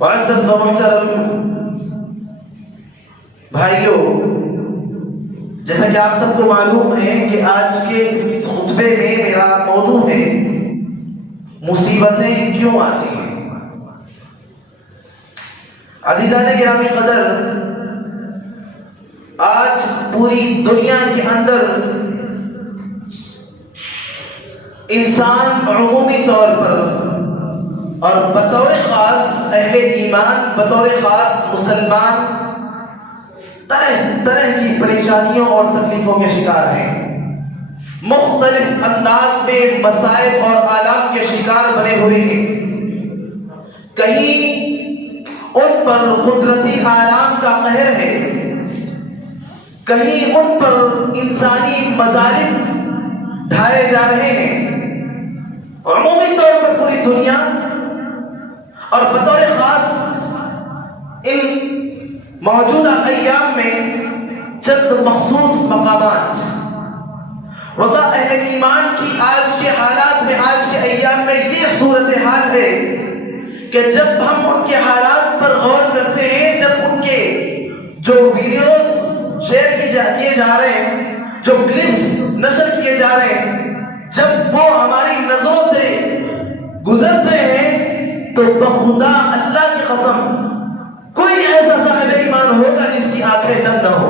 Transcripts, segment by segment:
معزز و محترم بھائیوں، جیسا کہ آپ سب کو معلوم ہے کہ آج کے اس خطبے میں میرا موضوع ہے مصیبتیں کیوں آتی ہیں۔ عزیزان گرامی قدر، آج پوری دنیا کے اندر انسان عمومی طور پر اور بطور خاص اہل ایمان، بطور خاص مسلمان طرح طرح کی پریشانیوں اور تکلیفوں کے شکار ہیں، مختلف انداز میں مصائب اور آلام کے شکار بنے ہوئے ہیں۔ کہیں ان پر قدرتی آلام کا قہر ہے، کہیں ان پر انسانی مظالم ڈھائے جا رہے ہیں۔ عمومی طور پر پوری دنیا اور بطور خاص ان موجودہ ایام میں چند مخصوص مقامات وضع اہل ایمان کی آج کے حالات میں، آج کے ایام میں یہ صورتحال ہے کہ جب ہم ان کے حالات پر غور کرتے ہیں، جب ان کے جو ویڈیوز شیئر کیے جا رہے ہیں، جو کلپس نشر کیے جا رہے ہیں، جب وہ ہماری نظروں سے گزرتے ہیں تو بخدا اللہ کی قسم کوئی ایسا صاحب ایمان ہوگا جس کی آنکھیں نم نہ ہو۔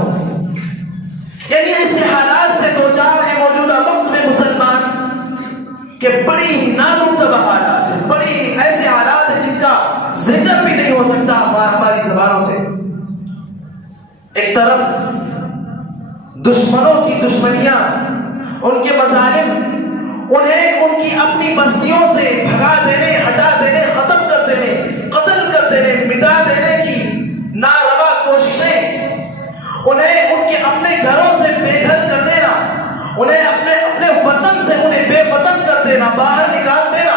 یعنی ایسے حالات سے دو چار ہیں موجودہ وقت میں مسلمان کہ بڑی ہی نامرتبہ حالات ہیں، بڑی ہی ایسے حالات ہیں جن کا ذکر بھی نہیں ہو سکتا ہماری زبانوں سے۔ ایک طرف دشمنوں کی دشمنیاں، ان کے مظالم، انہیں ان کی اپنی بستیوں سے بھگا دینے، ہٹا دینے، ختم کر دینے، قتل کر دینے، مٹا دینے کی ناروا کوششیں، انہیں ان کے اپنے گھروں سے بے گھر کر دینا، انہیں اپنے وطن سے انہیں بے وطن کر دینا، باہر نکال دینا،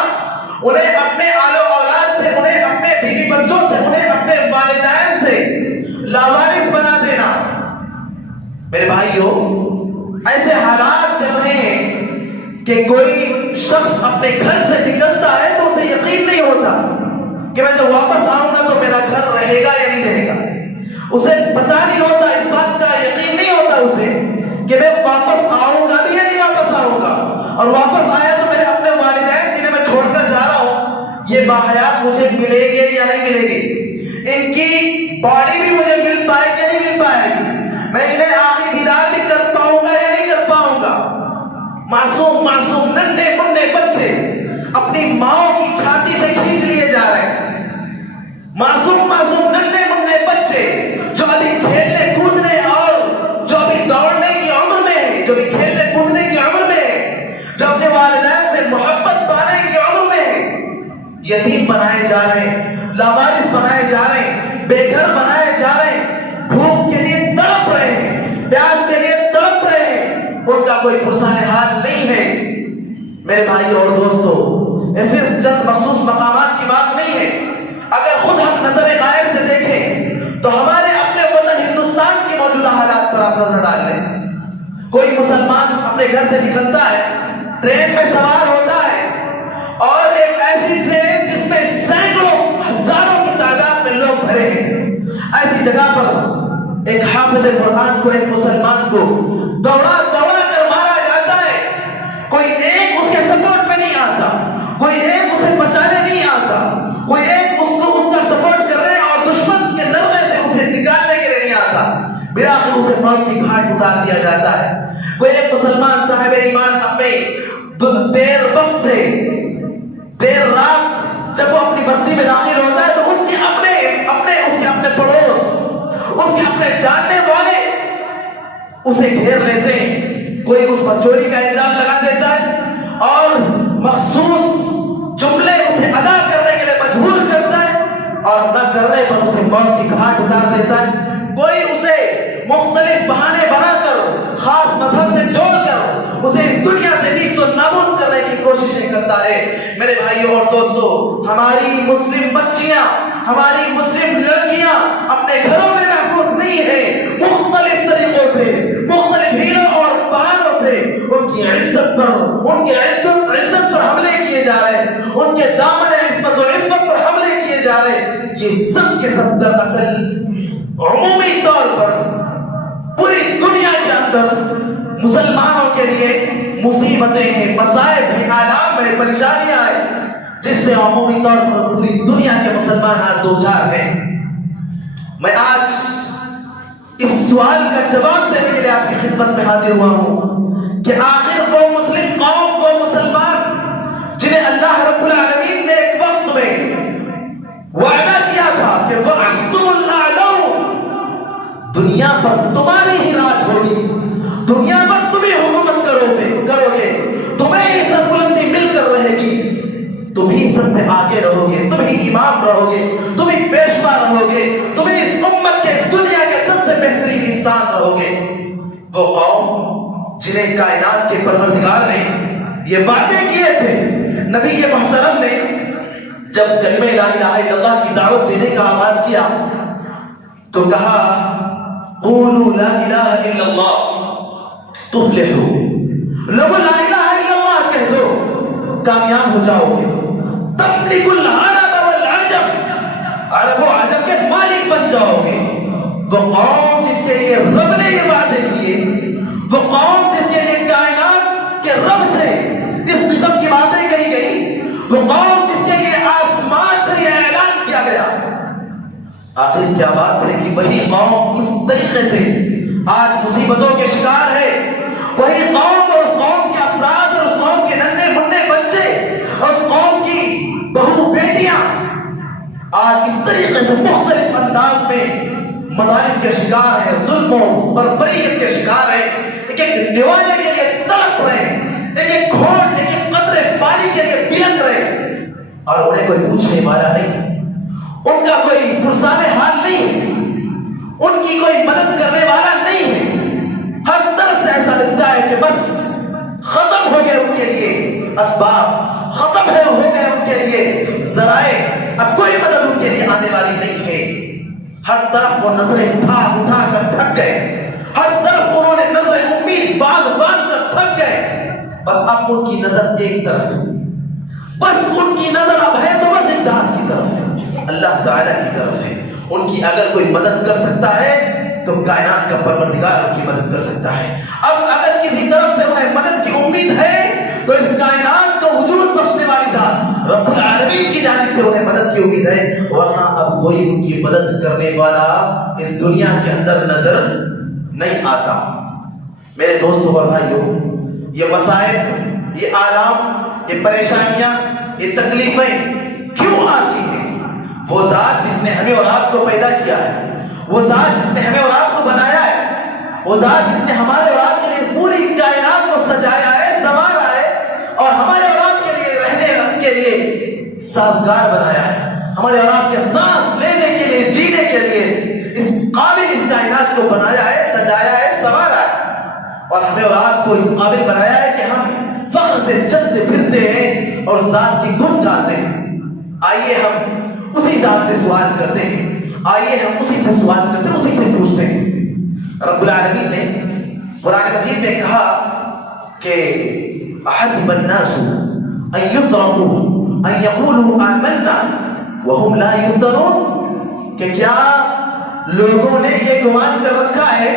انہیں اپنے آل و اولاد سے، انہیں اپنے بیوی بچوں سے، انہیں اپنے والدین سے لاوارث بنا دینا۔ میرے بھائیوں، ایسے حالات چل رہے ہیں کہ کوئی شخص اپنے گھر سے نکلتا ہے تو اسے یقین نہیں ہوتا کہ میں جب واپس آؤں گا تو میرا گھر رہے گا یا نہیں رہے گا۔ اسے پتا نہیں ہوتا، اس بات کا یقین نہیں ہوتا اسے کہ میں واپس آؤں گا بھی یا نہیں واپس آؤں گا، اور واپس آیا تو میرے اپنے والدین جنہیں میں چھوڑ کر جا رہا ہوں یہ باحیات مجھے ملے گے یا نہیں ملے گی، ان کی باڈی بھی مجھے مل پائے گی یا نہیں مل پائے گی، میں انہیں آخری دیدار بھی کر پاؤں گا یا نہیں کر پاؤں گا۔ معصوم ننھے منھے بچے اپنی ماں کی چھاتی سے کھینچ لیے جا رہے ہیں، معصوم ننھے منھے بچے جو ابھی کھیلنے کودنے اور جو ابھی دوڑنے کی عمر میں ہے، جو ابھی کھیلنے کودنے کی عمر میں ہے، جو اپنے والدین سے محبت پانے کی عمر میں ہے، یتیم بنائے جا رہے ہیں، لاوارث بنائے جا رہے ہیں، بے گھر بنائے جا رہے ہیں، بھوک کے لیے تڑپ رہے ہیں، پیاس کے لیے تڑپ رہے ہیں، ان کا کوئی پرسان حال نہیں ہے۔ میرے بھائی اور دوستو، یہ صرف چند مخصوص مقامات کی بات نہیں ہے۔ اگر خود ہم نظر غائب سے دیکھیں تو ہمارے اپنے وطن ہندوستان کی موجودہ حالات پر آپ نظر ڈال لیں۔ کوئی مسلمان اپنے گھر سے نکلتا ہے، ٹرین میں سوار ہوتا ہے، اور ایک ایسی ٹرین جس میں سینکڑوں ہزاروں کی تعداد میں لوگ بھرے ہیں، ایسی جگہ پر ایک حافظ قرآن کو، ایک مسلمان کو دوڑا کر مارا جاتا ہے، کوئی ایک اس کے سپورٹ میں نہیں آتا، کوئی ایک اسے بچانے نہیں آتا، کوئی ایک اس کا سپورٹ کرنے اور دشمن کے نرغے سے اسے نکالنے کے لیے نہیں آتا، بلاخر اسے موت کی گھاٹ اتار دیا جاتا ہے۔ کوئی ایک مسلمان صاحب ایمان اپنے دیر وقت سے دیر رات جب وہ اپنی بستی میں داخل ہوتا ہے تو اس کے اپنے پڑوس، اس کے اپنے جاننے والے اسے گھیر لیتے ہیں، کوئی اس پر چوری کا الزام لگا دیتا ہے اور مخصوص جملے اسے ادا کرنے کے لیے مجبور کرتا ہے، اور نہ کرنے پر اسے موت کی گھاٹ اتار دیتا ہے۔ کوئی اسے مختلف بہانے بنا کر، خاص مذہب سے جوڑ کر اسے اس دنیا سے نیست و نابود کرنے کی کوششیں کرتا ہے۔ میرے بھائیوں اور دوستو، ہماری مسلم بچیاں، ہماری مسلم لڑکیاں اپنے گھروں میں محفوظ نہیں ہیں، مختلف طریقوں سے، مختلف ہیلوں اور بہانوں سے ان کی عزت پر حملے کیے جا رہے ہیں، ان کے دامن عصمت و عفت پر حملے کیے جا رہے ہیں۔ یہ سب کے سب دراصل عمومی طور پر پوری دنیا کے اندر مسلمانوں کے لیے مصیبتیں ہیں، مصائب ہیں، آلام ہیں، پریشانیاں ہیں، جس سے عمومی طور پر پوری دنیا کے مسلمان آج دوچار ہیں۔ میں آج اس سوال کا جواب دینے کے لیے آپ کی خدمت میں حاضر ہوا ہوں کہ آخر وہ مسلم قوم، وہ مسلمان جنہیں اللہ رب العالمین نے ایک وقت میں وعدہ کیا تھا کہ وَأَنْتُمُ الْأَعْلَوْنَ، دنیا پر تمہاری ہی راج ہوگی، دنیا پر تم ہی حکومت کرو گے، تمہیں ہی سربلندی مل کر رہے گی، تم ہی سب سے آگے رہو گے، تم ہی امام رہو گے، تم ہی پیشوا رہو گے، تم ہی اس امت کے، دنیا کے سب سے بہترین انسان رہو گے۔ وہ قوم جنہیں کائنات کے پروردگار نے یہ وعدے کیے تھے، نبی محترم نے جب کلمہ لا الہ الا اللہ کی دعوت دینے کا آغاز کیا تو کہا قولوا لا الہ الا اللہ تفلحوا، لوگوں لا الہ الا اللہ کہہ دو کامیاب ہو جاؤ گے، تملک العرب والعجم، عرب و عجم کے مالک بن جاؤ گے۔ وہ قوم جس کے لیے رب نے یہ وعدے کیے، وہ قوم جس کے لیے کائنات کے رب سے اس قسم کی باتیں کہی گئی، وہ قوم جس کے لیے آسمان سے یہ اعلان کیا گیا، آخر کیا بات ہے کہ وہی قوم اس طریقے سے آج مصیبتوں کے شکار ہے، وہی قوم اور اس قوم کے افراد اور اس قوم کے ننھے منھے بچے اور اس قوم کی بہو بیٹیاں آج اس طریقے سے مختلف انداز میں مظالم کے شکار ہیں، ظلم و بربریت کے شکار ہیں، ایک ایک نوالے کے لیے تڑپ رہے ہیں، ایک ایک گھونٹ، ایک ایک قطرے پانی کے لیے بلک رہے ہیں، اور انہیں کوئی پوچھنے والا نہیں، ان کا کوئی پرسان حال نہیں ہے، ان کی کوئی مدد کرنے والا نہیں ہے۔ ہر طرف سے ایسا لگتا ہے کہ بس ختم ہو گئے ان کے لیے اسباب، ختم ہو گئے ان کے لیے ذرائع، اب کوئی مدد ان کے لیے آنے والی نہیں ہے۔ ہر طرف وہ نظریں اٹھا کر تھک گئے، ہر طرف انہوں نے نظریں امید باندھ کر تھک گئے، بس اب ان کی نظر ایک طرف ہے، بس ان کی نظر اب ہے تو بس ایک ذات کی طرف ہے، اللہ تعالیٰ کی طرف ہے۔ ان کی اگر کوئی مدد کر سکتا ہے تو کائنات کا پروردگار ان کی مدد کر سکتا ہے۔ اب اگر کسی طرف سے انہیں مدد کی امید ہے تو اس کائنات کو وجود بخشنے والی ذات رب العالمین کی جانب سے انہیں مدد کی امید ہے، ورنہ اب کوئی ان کی مدد کرنے والا اس دنیا کے اندر نظر نہیں آتا۔ میرے دوستوں اور بھائیوں، یہ مسائل، یہ آلام، یہ پریشانیاں، یہ تکلیفیں کیوں آتی ہیں؟ وہ ذات جس نے ہمیں اور آپ کو پیدا کیا ہے، وہ ذات جس نے ہمیں اور آپ کو بنایا ہے، وہ ذات جس نے ہمارے اور آپ کے لیے اس پوری کائنات کو سجایا ہے، سنوارا ہے، اور ہمارے اور آپ کے لیے رہنے کے لیے سازگار بنایا ہے، ہمارے اور آپ کے سانس لینے کے لیے، جینے کے لیے اس قابل اس کائنات کو بنایا ہے، سجایا ہے، سنوارا ہے، اور ہمیں اور آپ کو اس قابل بنایا ہے کہ ہم فخر سے چلتے پھرتے ہیں اور ذات کی گن گاتے ہیں۔ آئیے ہم اسی ذات سے سوال کرتے ہیں، آئیے ہم اسی سے سوال کرتے ہیں، اسی سے پوچھتے ہیں۔ رب العالمین نے قرآن مجید میں کہا کہ احسب الناس ان يتركوا ان يقولوا آمنا وهم لا يفتنون، کہ کیا لوگوں نے یہ گمان کر رکھا ہے،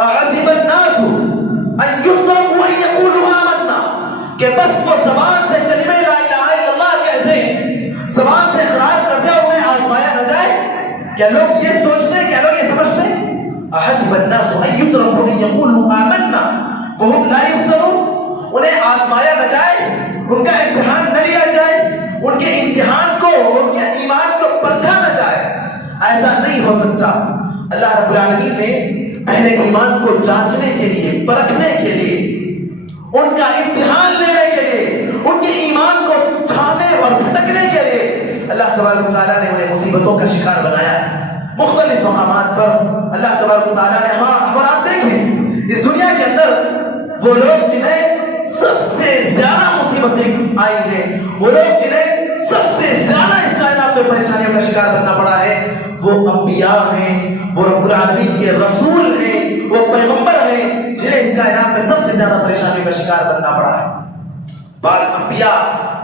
احسب الناس ان يتركوا ان يقولوا آمنا، کہ بس وہ زبان سے کلمہ لا الہ الا اللہ کہتے ہیں، زبان سے اقرار کرتے ہیں، انہیں آزمایا نہ جائے؟ کیا لوگ یہ سوچتے ہیں، کیا لوگ یہ سمجھتے ہیں احسب الناس ان يتركوا ان يقولوا آمنا وهم لا يفتنون، انہیں آزمایا نہ جائے، ان کا امتحان نہ لیا جائے، ان کے امتحان کو، ان کے ایمان کو پرکھا نہ جائے؟ ایسا نہیں ہو سکتا۔ اللہ رب العالمین نے اہل ایمان کو جانچنے کے لیے، پرکھنے کے لیے، ان کا امتحان لینے کے لیے، ان کے ایمان کو چھانے اور پھٹکنے کے لیے اللہ تبارک و تعالیٰ نے انہیں مصیبتوں کا شکار بنایا ہے۔ مختلف مقامات پر اللہ تبارک و تعالیٰ نے ہمارا آپ دیکھیں اس دنیا کے اندر وہ لوگ جنہیں سب سے زیادہ مصیبتیں آئی ہیں، وہ لوگ جنہیں سب سے زیادہ اس کائنات میں پریشانیوں کا شکار بننا پڑا ہے، وہ انبیاء ہیں، وہ رب العالمین کے رسول ہیں، وہ پیغمبر ہیں جنہیں اس کائنات میں سب سے زیادہ پریشانیوں کا شکار بننا پڑا ہے۔ بعض انبیاء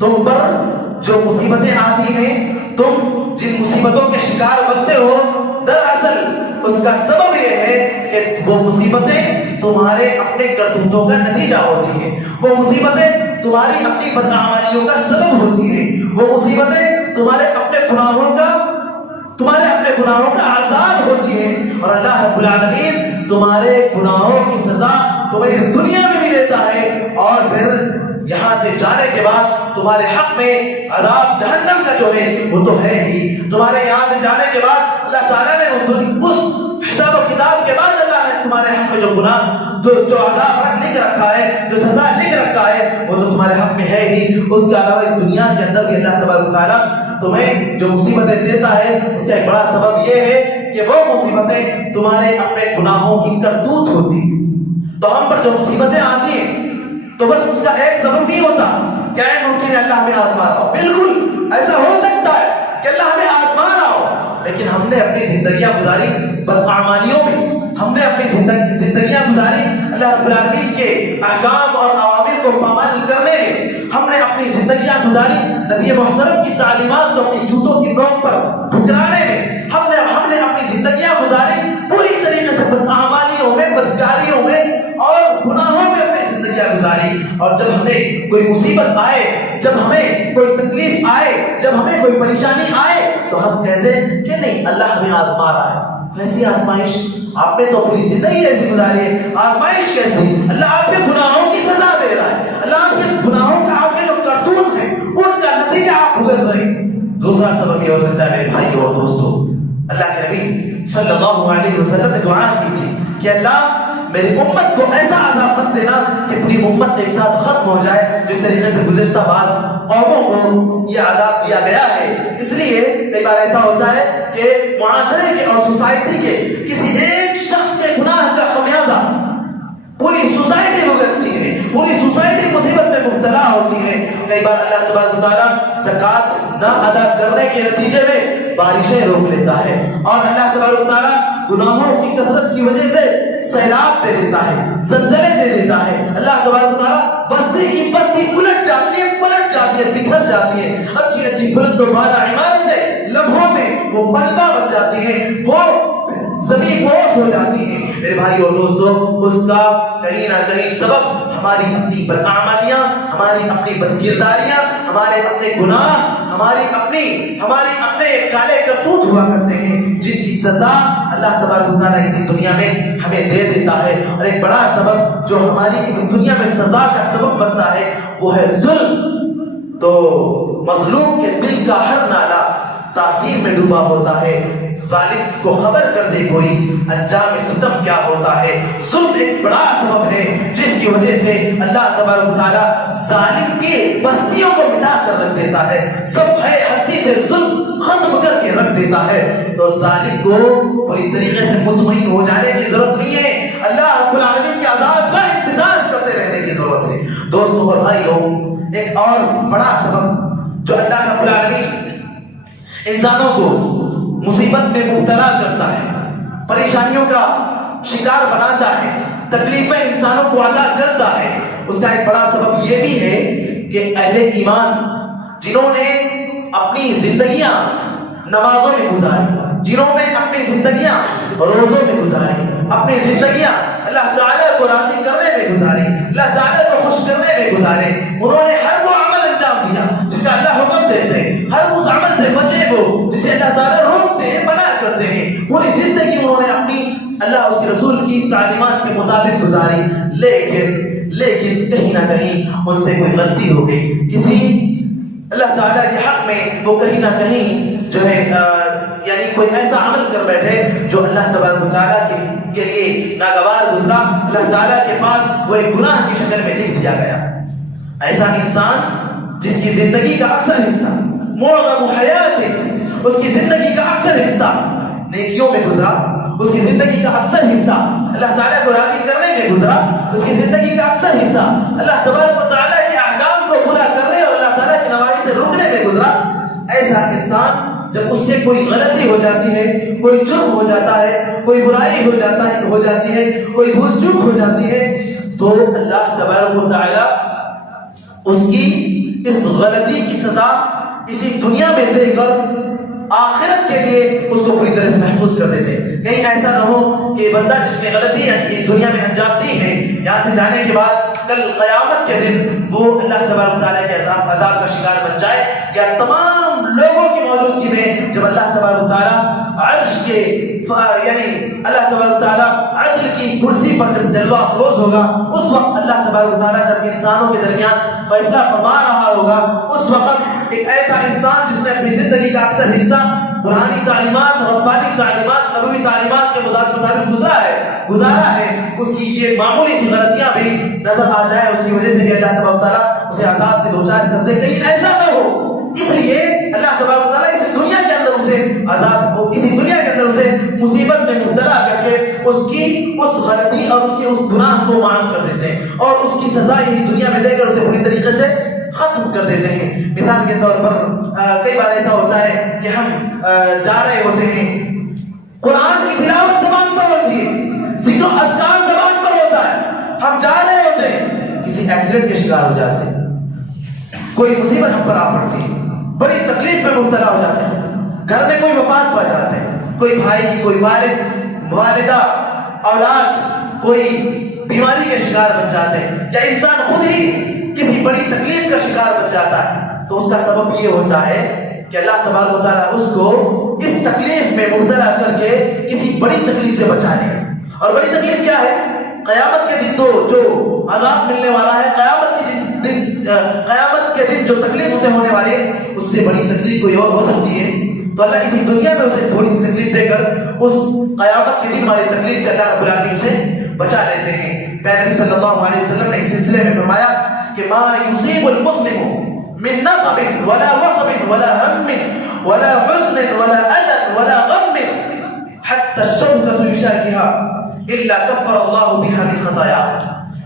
تم پر جو مصیبتیں آتی ہیں، تم جن مصیبتوں کے شکار بنتے ہو، دراصل اس کا سبب یہ ہے کہ وہ مصیبتیں تمہارے اپنے کرتوتوں کا نتیجہ ہوتی ہیں، وہ مصیبتیں تمہاری اپنی بدعمالیوں کا سبب ہوتی ہیں، وہ مصیبتیں تمہارے اپنے گناہوں کا عذاب ہوتی ہے، اور اللہ رب العالمین تمہارے گناہوں کی سزا تمہیں اس دنیا میں بھی دیتا ہے، اور پھر یہاں سے جانے کے بعد تمہارے حق میں عذاب جہنم کا جو ہے وہ تو ہے ہی۔ تمہارے یہاں سے جانے کے بعد اللہ تعالیٰ نے اس حساب و کتاب کے بعد اللہ نے تمہارے حق میں جو گناہ جو عذاب لکھ رکھا ہے، جو سزا لکھ رکھا ہے، وہ تو تمہارے حق میں ہے ہی۔ اس کے علاوہ اس دنیا کے اندر بھی اللہ تبارک و تعالیٰ تمہیں جو مصیبتیں دیتا ہے، اس کا ایک بڑا سبب یہ ہے کہ وہ مصیبتیں تمہارے اپنے گناہوں کی کرتوت ہوتی ہیں۔ تو ہم پر جو مصیبتیں آتی ہیں تو بس اس کا ایک سبب نہیں ہوتا کہ ممکن ہے اللہ ہمیں آزما رہا ہو، بالکل ایسا ہو سکتا ہے کہ اللہ ہمیں آزما رہا ہو، لیکن ہم نے اپنی زندگیاں گزاری بدعمالیوں میں، ہم نے اپنی زندگیاں گزاری اللہ رب العالمین کے احکام اور اوامر کو پامال کرنے میں، ہم نے اپنی زندگیاں گزاری نبی محترم کی تعلیمات کو اپنی جوتوں کی نوک پر ٹھکرانے میں، ہم نے اپنی زندگیاں گزاری پوری طریقے سے بدعمالیوں میں، بدکاریوں میں اور گناہوں میں اپنی زندگیاں گزاری، اور جب ہمیں کوئی مصیبت آئے، جب ہمیں کوئی تکلیف آئے، جب ہمیں کوئی پریشانی آئے تو ہم کہتے ہیں کہ نہیں اللہ ہمیں آزما رہا ہے۔ کیسی آزمائش؟ آپ نے تو پوری زندگی ایسی گزاری ہے، آزمائش کیسی؟ اللہ آپ کے گناہوں کی سزا دے رہا ہے، اللہ آپ کے گناہوں کا، آپ کے جو کرتوت ہیں ان کا نتیجہ آپ بھگت رہے ہیں۔ دوسرا سبب یہ ہو سکتا ہے میرے بھائی اور دوستو، اللہ کے نبی صلی اللہ علیہ وسلم نے دعا کی تھی کہ اللہ میری امت کو ایسا عذاب مت دینا کہ پوری امت ایک ساتھ ختم ہو جائے، جس طریقے سے گزشتہ بعض قوموں کو یہ عذاب دیا گیا ہے۔ اس لیے کئی بار ایسا ہوتا ہے کہ معاشرے کے اور سوسائٹی کے کسی ایک شخص کے گناہ کا خمیازہ پوری سوسائٹی بھگتتی ہے، پوری سوسائٹی مصیبت میں مبتلا ہوتی ہے۔ کئی بار اللہ تبارک و تعالیٰ زکوٰۃ نہ ادا کرنے کے نتیجے میں بارشیں روک لیتا ہے، اور اللہ تبارک و تعالیٰ گناہوں کی کثرت کی وجہ سے سیلاب دے دیتا ہے، زلزلے دے دیتا ہے۔ اللہ تبارک و تعالیٰ بستی کی بستی الٹ جاتی ہے، پلٹ جاتی ہے، بکھر جاتی ہے، اچھی اچھی بلند و بالا عمارتیں لمحوں میں وہ ملبہ بن جاتی ہیں، وہ زمین بوس ہو جاتی ہے۔ میرے بھائی اور دوستو، اس کا کہیں نہ کہیں سبب ہماری اپنی بدعمالیاں، ہماری اپنی بدکرداریاں، ہمارے اپنے گناہ، ہمارے اپنے کالے کرتوت ہوا کرتے ہیں، جن کی سزا اللہ تبارک و تعالیٰ اسی دنیا میں ہمیں دے دیتا ہے۔ اور ایک بڑا سبب جو ہماری اس دنیا میں سزا کا سبب بنتا ہے وہ ہے ظلم۔ تو مظلوم کے دل کا ہر نالہ تاثیر میں ڈوبا ہوتا ہے، ظالم کو خبر کر دے کوئی انجام ستم کیا ہوتا ہے۔ ظلم ایک بڑا سبب ہے جس کی وجہ سے اللہ تبارک و تعالیٰ ظالم کی بستیوں کو مٹا کر رکھ دیتا ہے، سب ہے ہستی سے ظلم ختم کر کے رکھ دیتا ہے۔ تو ظالم کو پوری طریقے سے مطمئن ہو جانے کی ضرورت نہیں ہے، اللہ رب العالمین کے عذاب کا انتظار کرتے رہنے کی ضرورت ہے۔ دوستوں اور بھائیوں، ایک اور بڑا سبب جو اللہ رب العالمین انسانوں کو مصیبت میں مبتلا کرتا ہے، پریشانیوں کا شکار بناتا ہے، تکلیفیں انسانوں کو عطا کرتا ہے، اس کا ایک بڑا سبب یہ بھی ہے کہ اہل ایمان جنہوں نے اپنی زندگیاں نمازوں میں گزاری، جنہوں نے اپنی زندگیاں روزوں میں گزاری، اپنی زندگیاں اللہ تعالیٰ کو راضی کرنے میں گزاری، اللہ تعالیٰ کو خوش کرنے میں گزارے، انہوں نے ہر وہ عمل انجام دیا جس کا اللہ حکم دیتے ہیں، ہر اس عمل سے بچے وہ جسے اللہ تعالیٰ روکتے ہیں، منع کرتے ہیں، پوری زندگی انہوں نے اپنی اللہ اس کے رسول کی تعلیمات کے مطابق گزاری، لیکن کہیں نہ کہیں ان سے کوئی غلطی ہو گئی، کسی اللہ تعالیٰ کے حق میں وہ کہیں نہ کہیں جو ہے یعنی کوئی ایسا عمل کر بیٹھے جو اللہ تبارک و تعالیٰ کے لیے ناگوار گزرا، اللہ تعالیٰ کے پاس وہ ایک گناہ کی شکل میں لکھ دیا گیا۔ ایسا انسان جس کی زندگی کا اکثر حصہ معظم حیات ہے، اس کی زندگی کا اکثر حصہ نیکیوں میں گزرا، اس کی زندگی کا اکثر حصہ اللہ تعالیٰ کو راضی کرنے میں گزرا، اس کی زندگی کا اکثر حصہ اللہ تبارک و تعالیٰ کے احکام کو پورا کرنے اور اللہ تعالیٰ کی نواحی سے روکنے میں گزرا، ایسا انسان جب اس سے کوئی غلطی ہو جاتی ہے، کوئی جرم ہو جاتا ہے، کوئی برائی ہو جاتی ہے، کوئی بھول چوک ہو جاتی ہے، تو اللہ تبارک و تعالیٰ اس کی اس غلطی کی سزا اسی دنیا میں دے کر آخرت کے لیے اس کو پوری طرح سے محفوظ کر دیتے. کہیں ایسا نہ ہو کہ بندہ جس نے غلطی اس دنیا میں انجام دی ہے یہاں سے جانے کے بعد کل قیامت کے دن وہ اللہ تبارک و تعالیٰ کے عذاب کا شکار بن جائے, یا تمام لوگوں کی موجودگی میں جب اللہ تبارک و تعالیٰ عرش کے یعنی اللہ تبارک و تعالیٰ عدل کی کرسی پر جب جلوہ افروز ہوگا, اس وقت اللہ تبارک و تعالیٰ جب انسانوں کے درمیان فیصلہ فرما رہا ہوگا, اس وقت ایک ایسا انسان جس نے اپنی زندگی کا اکثر حصہ قرآنی تعلیمات, ربانی تعلیمات, نبوی تعلیمات کے مطابق گزارا ہے, اس کی یہ معمولی سی غلطیاں بھی نظر آ جائے, اس کی وجہ سے بھی اللہ تبارک و تعالیٰ اسے عذاب سے دوچار کر دے. کہیں ایسا نہ ہو, اس لیے اللہ تبارک و تعالیٰ اسی دنیا کے اندر اسے عذاب, اسی دنیا کے اندر اسے مصیبت میں مبتلا کر کے اس کی اس غلطی اور اس کے اس گناہ کو معاف کر دیتے ہیں, اور اس کی سزا یہی دنیا میں دے کر اسے پوری طریقے سے ختم کر دیتے ہیں. مثال کے طور پر کئی بار ایسا ہوتا ہے کہ ہم جا رہے ہوتے ہیں, قرآن کی تلاوت زبان پر ہوتی ہے, ذکر و اذکار زبان پر ہوتا ہے, ہم جا رہے ہوتے ہیں, کسی ایکسیڈنٹ کے شکار ہو جاتے ہیں, کوئی مصیبت ہم پر آ پڑتی ہے, بڑی تکلیف میں مبتلا ہو جاتے ہیں, گھر میں کوئی وفات پا جاتے ہیں, کوئی بھائی, کوئی والد, والدہ, اولاد کوئی بیماری کے شکار بن جاتے ہیں, یا انسان خود ہی کسی بڑی تکلیف کا شکار بن جاتا ہے, تو اس کا سبب یہ ہوتا ہے کہ اللہ تبارک و تعالیٰ اس کو اس تکلیف میں مبتلا کر کے کسی بڑی تکلیف سے بچا لے. اور بڑی تکلیف کیا ہے؟ قیامت کے دن تو جو عذاب ملنے والا ہے, قیامت کے دن جو تکلیف اسے ہونے والی ہے, اس سے بڑی تکلیف کوئی اور ہو سکتی ہے. تو اللہ اسی دنیا میں اسے تھوڑی سی تکلیف دے کر اس قیامت کے دن والی تکلیف سے اللہ رب العالمین اسے بچا لیتے ہیں. نبی صلی اللہ علیہ وسلم نے اس سلسلے میں فرمایا کہ ما یصیب المسلم من نصب ولا وصب ولا هم ولا حزن ولا اذى ولا غم حتى الشوكة يشاكها الا كفر الله بها من خطاياه.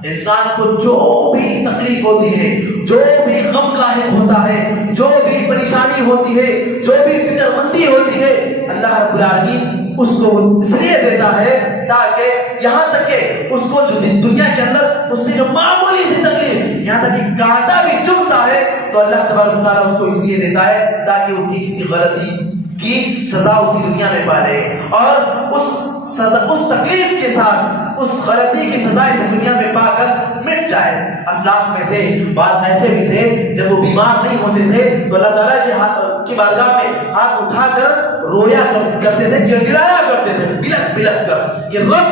انسان کو جو بھی تکلیف ہوتی ہے, جو بھی غم لاحق ہوتا ہے, جو بھی پریشانی ہوتی ہے, جو بھی فکر مندی ہوتی ہے, اللہ رب العالمین اس کو اس لیے دیتا ہے تاکہ یہاں تک کہ اس کو جو دنیا کے اندر اس سے جو معمولی سی تکلیف, یہاں تک کہ کانٹا بھی چبھتا ہے, تو اللہ تبارک و تعالیٰ اس کو اس لیے دیتا ہے تاکہ اس کی کسی غلطی کی سزا اس کی دنیا میں پا لے, اور اس تکلیف کے ساتھ اس غلطی کی سزا اس دنیا میں پا کر مٹ جائے. اسلاف میں سے بعض ایسے بھی تھے جب وہ بیمار نہیں ہوتے تھے تو اللہ تعالیٰ کی بارگاہ میں ہاتھ اٹھا کر رویا کرتے تھے, گڑگڑایا کرتے تھے بلک بلک کر, یہ رب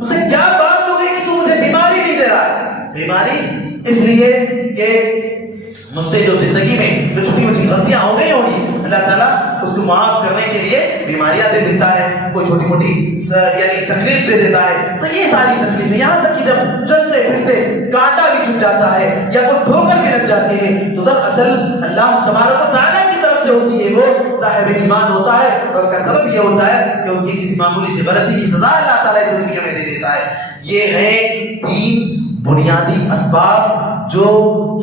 مجھے کیا بات ہو گئی کہ تو مجھے بیماری نہیں دے رہا ہے. بیماری اس لیے کہ مجھ سے جو زندگی میں جو چھوٹی موٹی غلطیاں ہو گئی ہوگی, اللہ تعالیٰ اس کو معاف کرنے کے لیے بیماریاں دے دیتا ہے, کوئی چھوٹی موٹی یعنی تکلیف دے دیتا ہے. تو یہ ساری تکلیفیں, یہاں تک کہ جب چلتے پھرتے کانٹا بھی چھپ جاتا ہے یا کوئی ٹھوکر بھی لگ جاتی ہے, تو دراصل اللہ تبارک و تعالیٰ کی طرف سے ہوتی ہے, وہ صاحب ایمان ہوتا ہے, اور اس کا سبب یہ ہوتا ہے کہ اس کی کسی معمولی سی غلطی کی سزا اللہ تعالیٰ اس دنیا میں دے دیتا ہے. یہ ہے 3 بنیادی اسباب جو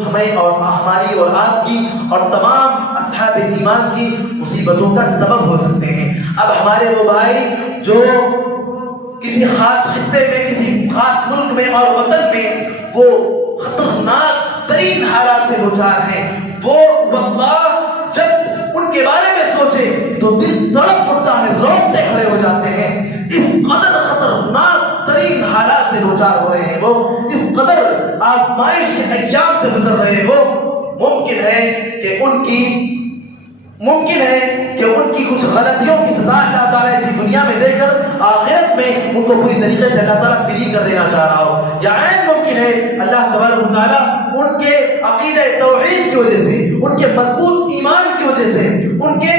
ہمیں اور ہماری اور آپ کی اور تمام اصحاب ایمان کی مصیبتوں کا سبب ہو سکتے ہیں. اب ہمارے وہ بھائی جو کسی خاص خطے میں, کسی خاص ملک میں اور وطن میں وہ خطرناک ترین حالات سے دوچار ہیں, وہ واللہ جب ان کے بارے میں سوچے تو دل تڑپ اٹھتا ہے, روٹے کھڑے ہو جاتے ہیں. اس قدر خطرناک ترین حالات سے دوچار ہو رہے ہیں, وہ اس قدر آزمائش کے ایام سے گزر رہے ہیں. وہ ممکن ہے کہ ان کی کچھ غلطیوں کی سزا اللہ تعالیٰ اسی دنیا میں دے کر آخرت میں ان کو پوری طریقے سے اللہ تعالیٰ فری کر دینا چاہ رہا ہو, یا عین ممکن ہے اللہ تبارک و تعالیٰ ان کے عقیدہ توحید کی وجہ سے, ان کے مضبوط ایمان کی وجہ سے, ان کے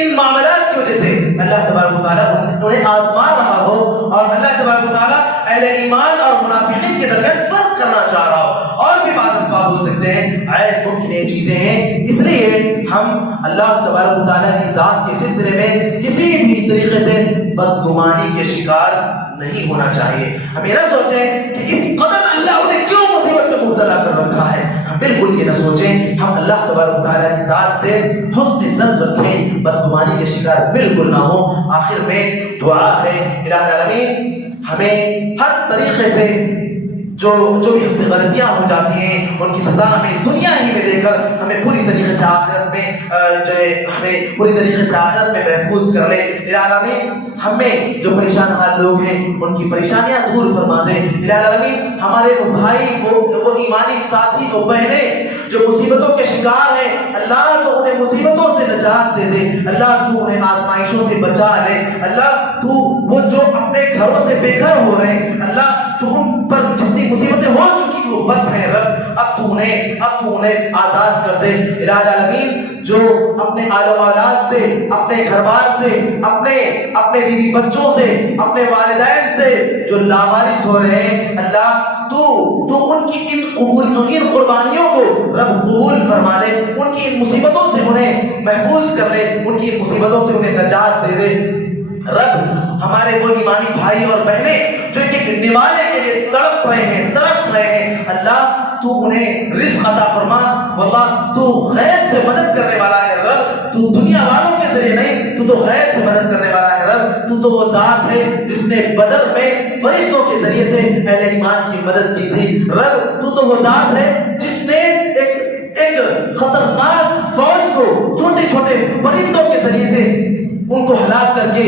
ان معاملات کی وجہ سے اللہ تبارک و تعالیٰ انہیں آزما رہا ہو, اور اللہ تبارک و تعالیٰ اہل ایمان اور منافقین کے درمیان فرق کرنا چاہ رہا ہو. اور بھی بعض اسباب ہو سکتے ہیں, عین ممکن یہ چیزیں ہیں. اس لیے ہم اللہ تبارک و تعالیٰ کی ذات کے سلسلے میں کسی بھی طریقے سے بدگمانی کے شکار نہیں ہونا چاہیے. ہم یہ نہ سوچیں کہ اس قدر اللہ انہیں کیوں مصیبت میں مبتلا کر رکھا ہے, ہم بالکل یہ نہ سوچیں. ہم اللہ تبارک و تعالیٰ کی ذات سے حسن ظن رکھیں, بدگمانی کے شکار بالکل نہ ہو. آخر میں دعا ہے الہ العالمین ہمیں ہر طریقے سے جو بھی ہم سے غلطیاں ہو جاتی ہیں ان کی سزا ہمیں دنیا ہی میں دے کر ہمیں پوری طریقے سے آخرت میں ہمیں پوری طریقے سے آخرت میں محفوظ کر لے۔ الہ العالمین ہمیں جو پریشان حال لوگ ہیں ان کی پریشانیاں دور فرما دے۔ الہ العالمین ہمارے وہ بھائی وہ ایمانی ساتھی وہ بہنیں جو مصیبتوں کے شکار ہیں، اللہ تو انہیں مصیبتوں سے نجات دے دے، اللہ تو انہیں آزمائشوں سے بچا لے، اللہ تو وہ جو اپنے گھروں سے بے گھر ہو رہے ہیں، اللہ تو ان پر جتنی مصیبتیں ہو چکی وہ بس ہیں رب، اب تو انہیں آزاد کر دے۔ الہ العالمین جو اپنے آل و اولاد سے، اپنے گھر بار سے، اپنے بیوی بچوں سے، اپنے والدین سے جو لاوارث ہو رہے ہیں، اللہ تو ان کی ان قربانیوں کو رب قبول فرما لے، ان کی ان مصیبتوں سے انہیں محفوظ کر لے، ان کی مصیبتوں سے انہیں نجات دے دے۔ رب ہمارے وہ ایمانی بھائی اور بہنیں جو ایک نوالے کے لیے تڑپ رہے ہیں، ترس رہے ہیں، اللہ تو انہیں رزق عطا فرما، واللہ تو غیب سے مدد کرنے والا ہے رب، تو دنیا والوں کے ذریعے نہیں، تو غیب سے مدد کرنے والا ہے رب، تو وہ ذات ہے جس نے بدر میں فرشتوں کے ذریعے سے اہل ایمان کی مدد کی تھی رب، تو وہ ذات ہے جس نے ایک خطرناک فوج کو چھوٹے چھوٹے پرندوں کے ذریعے سے ان کو ہلاک کر کے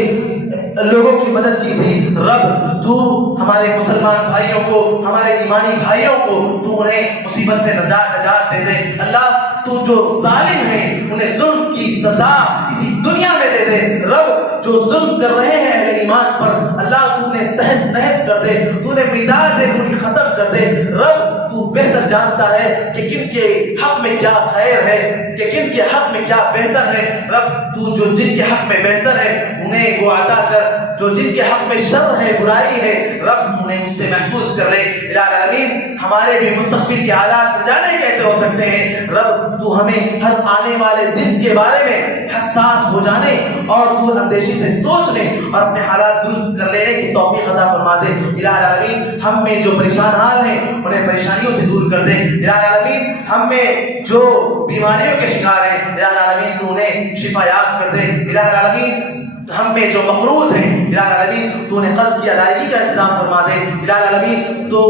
لوگوں کی مدد کی تھی رب، تو ہمارے مسلمان بھائیوں کو، ہمارے ایمانی بھائیوں کو تو انہیں مصیبت سے نجات دے دے، اللہ تو جو ظالم ہیں انہیں ظلم کی سزا اسی دنیا میں دے دے رب، جو ظلم کر رہے ہیں اہل ایمان پر اللہ تو انہیں تہس نہس کر دے، تو انہیں مٹا دے، تو انہیں ختم کر دے رب، تو بہتر جانتا ہے کہ کن کے حق میں کیا خیر ہے، کہ کن کے حق میں کیا بہتر ہے رب، تو جو جن کے حق میں بہتر ہے انہیں وہ عطا کر، جو جن کے حق میں شر ہے، برائی ہے رب انہیں اس سے محفوظ کر لے۔ الہ العالمین ہمارے بھی مستقبل کے حالات جانے کیسے ہو سکتے ہیں رب، تو ہمیں ہر آنے والے دن کے بارے میں حساس ہو جانے اور دور اندیشی سے سوچنے اور اپنے حالات درست کر لینے کی توفیق عطا فرما دے۔ الہ العالمین ہم میں جو پریشان حال ہیں انہیں پریشانیوں سے دور کر دے۔ الہ العالمین ہم میں جو بیماریوں کے شکار ہیں الہ العالمین تو انہیں شفا یاب کر دے۔ الہ العالمین ہم میں جو مقروض ہیں الہ العالمین تو انہیں قرض کی ادائیگی کا انتظام فرما دے۔ الہ العالمین تو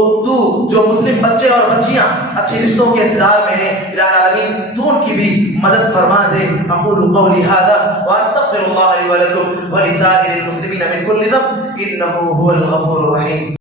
جو مسلم بچے اور بچیاں اچھے رشتوں کے انتظار میں ہیں الہ العالمین تو ان کی بھی مدد فرما دے۔ اقول قولی هذا واستغفر الله لي ولكم ولسائر المسلمين من كل ذنب انه هو الغفور الرحيم۔